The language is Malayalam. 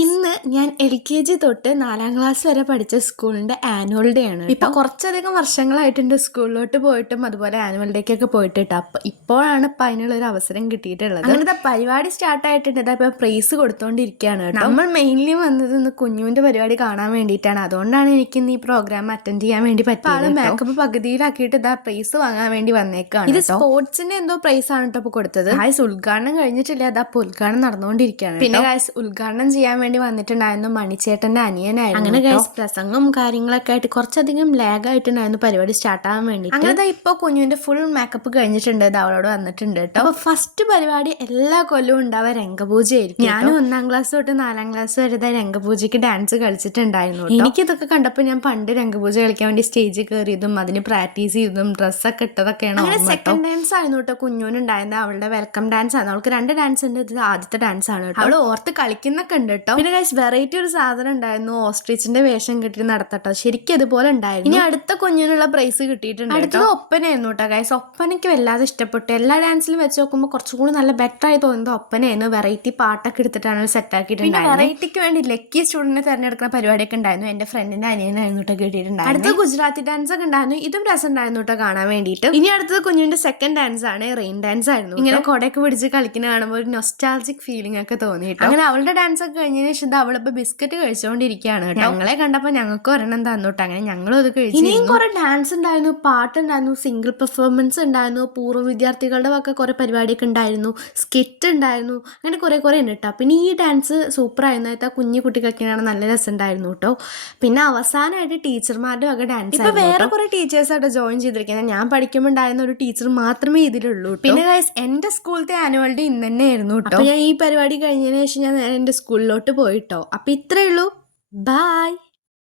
ഇന്ന് ഞാൻ LKG തൊട്ട് 4ാം ക്ലാസ് വരെ പഠിച്ച സ്കൂളിന്റെ ആനുവൽ ഡേ ആണ്. ഇപ്പൊ കുറച്ചധികം വർഷങ്ങളായിട്ടുണ്ട് സ്കൂളിലോട്ട് പോയിട്ടും അതുപോലെ ആനുവൽ ഡേക്കൊക്കെ പോയിട്ട്. അപ്പൊ ഇപ്പോഴാണ് ഇപ്പൊ അതിനുള്ളൊരു അവസരം കിട്ടിയിട്ടുള്ളത്. അങ്ങനത്തെ പരിപാടി സ്റ്റാർട്ട് ആയിട്ടുണ്ട്. ഇപ്പൊ പ്രൈസ് കൊടുത്തോണ്ടിരിക്കുകയാണ് കേട്ടോ. നമ്മൾ മെയിൻലി വന്നത് ഇന്ന് കുഞ്ഞുവിന്റെ പരിപാടി കാണാൻ വേണ്ടിയിട്ടാണ്. അതുകൊണ്ടാണ് എനിക്ക് ഇന്ന് ഈ പ്രോഗ്രാം അറ്റൻഡ് ചെയ്യാൻ വേണ്ടി പറ്റിയത്. മേക്കപ്പ് പകുതിയിലാക്കിയിട്ട് ഇതാ പ്രൈസ് വാങ്ങാൻ വേണ്ടി വന്നേക്കാണ്. ഇത് സ്പോർട്സിന്റെ എന്തോ പ്രൈസ് ആണ് കേട്ടോ കൊടുത്തത്. ഉദ്ഘാടനം കഴിഞ്ഞിട്ടില്ല, അതാ ഉദ്ഘാടനം നടന്നുകൊണ്ടിരിക്കുകയാണ്. പിന്നെ ഉദ്ഘാടനം ചെയ്യാൻ വേണ്ടി വന്നിട്ടുണ്ടായിരുന്നു മണിച്ചേട്ടന്റെ അനിയനായിരുന്നു. അങ്ങനെ പ്രസംഗം കാര്യങ്ങളൊക്കെ ആയിട്ട് കുറച്ചധികം ലാഗ് ആയിട്ടുണ്ടായിരുന്നു പരിപാടി സ്റ്റാർട്ട് ആവാൻ വേണ്ടി. അങ്ങനെ ഇപ്പൊ കുഞ്ഞുവിന്റെ ഫുൾ മേക്കപ്പ് കഴിഞ്ഞിട്ടുണ്ട്, അവളോട് വന്നിട്ടുണ്ട് കേട്ടോ. അപ്പൊ ഫസ്റ്റ് പരിപാടി എല്ലാ കൊല്ലവും ഉണ്ടാവുക രംഗപൂജയായിരിക്കും. ഞാനും 1ാം ക്ലാസ് തൊട്ട് 4ാം ക്ലാസ് വരെ രംഗപൂജയ്ക്ക് ഡാൻസ് കളിച്ചിട്ടുണ്ടായിരുന്നു. എനിക്കിതൊക്കെ കണ്ടപ്പോൾ ഞാൻ പണ്ട് രംഗപൂജ കളിക്കാൻ വേണ്ടി സ്റ്റേജിൽ കയറിയതും അതിന് പ്രാക്ടീസ് ചെയ്തതും ഡ്രസ്സൊക്കെ ഇട്ടതൊക്കെയാണ്. സെക്കൻഡ് ഡാൻസ് ആയിരുന്നു കേട്ടോ കുഞ്ഞുവിനുണ്ടായിരുന്നത്. അവളുടെ വെൽക്കം ഡാൻസ് ആണ്. അവൾക്ക് 2 ഡാൻസ് ഉണ്ട്, ഇത് ആദ്യത്തെ ഡാൻസ് ആണ് കേട്ടോ. അവള് ഓർത്ത് കളിക്കുന്നൊക്കെ ഉണ്ട് കേട്ടോ. പിന്നെ ഗൈസ് വെറൈറ്റി ഒരു സാധനം ഉണ്ടായിരുന്നു, ഓസ്ട്രിച്ചിന്റെ വേഷം കിട്ടി നടത്തട്ടോ. ശരിക്കും അതുപോലെ ഉണ്ടായിരുന്നു. ഇനി അടുത്ത കുഞ്ഞിനുള്ള പ്രൈസ് കിട്ടിയിട്ടുണ്ട്. അടുത്തത് ഒപ്പനയായിരുന്നു കേട്ടോ ഗൈസ്. ഒപ്പനയ്ക്ക് വല്ലാതെ ഇഷ്ടപ്പെട്ടു. എല്ലാ ഡാൻസിലും വെച്ച് നോക്കുമ്പോൾ കുറച്ചുകൂടി നല്ല ബെറ്റർ ആയി തോന്നുന്നത് ഒപ്പനയായിരുന്നു. വെറൈറ്റി പാട്ടൊക്കെ എടുത്തിട്ടാണ് സെറ്റ് ആക്കിയിട്ടുണ്ടായിരുന്നത്. വെറൈറ്റിക്ക് വേണ്ടി ലക്കി സ്റ്റുഡന്റിനെ തെരഞ്ഞെടുക്കുന്ന പരിപാടിയൊക്കെ ഉണ്ടായിരുന്നു. എന്റെ ഫ്രണ്ടിന്റെ അനിയനായിരുന്നു കേട്ടോ കിട്ടിയിട്ടുണ്ടായിരുന്നു. അടുത്ത ഗുജറാത്തി ഡാൻസ് ഒക്കെ ഉണ്ടായിരുന്നു. ഇതും രസം ഉണ്ടായിരുന്നു കേട്ടോ കാണാൻ വേണ്ടിയിട്ട്. ഇനി അടുത്തത് കുഞ്ഞിന്റെ സെക്കൻഡ് ഡാൻസ് ആണ്, റെയിൻ ഡാൻസ് ആയിരുന്നു. ഇങ്ങനെ കൊടയൊക്കെ പിടിച്ച് കളിക്കുന്ന കാണുമ്പോൾ ഒരു നൊസ്റ്റാൾജിക് ഫീലിംഗ് ഒക്കെ തോന്നിയിട്ട്. അങ്ങനെ അവളുടെ ഡാൻസ് ഒക്കെ കഴിഞ്ഞതിന് ശേഷം അവളിപ്പോ ബിസ്ക്കറ്റ് കഴിച്ചുകൊണ്ടിരിക്കുകയാണ് കേട്ടോ. ഞങ്ങളെ കണ്ടപ്പോൾ ഞങ്ങൾക്ക് ഒരെണ്ണം തന്നോട്ടെ. അങ്ങനെ ഞങ്ങളും അത് കഴിച്ചു. ഇനിയും കുറെ ഡാൻസ് ഉണ്ടായിരുന്നു, പാട്ടുണ്ടായിരുന്നു, സിംഗിൾ പെർഫോമൻസ് ഉണ്ടായിരുന്നു, പൂർവ്വ വിദ്യാർത്ഥികളുടെ ഒക്കെ കുറെ പരിപാടിയൊക്കെ ഉണ്ടായിരുന്നു, സ്കിറ്റ് ഉണ്ടായിരുന്നു. അങ്ങനെ കുറെ ഉണ്ട് കേട്ടോ. പിന്നെ ഈ ഡാൻസ് സൂപ്പർ ആയിരുന്നു. കുഞ്ഞു കുട്ടിക്കൊക്കെയാണ് നല്ല രസം ഉണ്ടായിരുന്നു കേട്ടോ. പിന്നെ അവസാനമായിട്ട് ടീച്ചർമാരുടെ ഒക്കെ ഡാൻസ്. ഇപ്പൊ വേറെ കുറെ ടീച്ചേഴ്സായിട്ട് ജോയിൻ ചെയ്തിരിക്കുന്നത്. ഞാൻ പഠിക്കുമ്പോൾ ഉണ്ടായിരുന്ന ഒരു ടീച്ചർ മാത്രമേ ഇതിലുള്ളൂ. പിന്നെ ഗൈസ് എന്റെ സ്കൂളത്തെ ആനുവൽ ഡേ ഇന്ന് തന്നെ ആയിരുന്നു കേട്ടോ. ഞാൻ ഈ പരിപാടി കഴിഞ്ഞതിന് ശേഷം ഞാൻ എന്റെ സ്കൂളിലോട്ട് പോയിട്ടോ. അപ്പൊ ഇത്രയേ ഉള്ളൂ. ബൈ.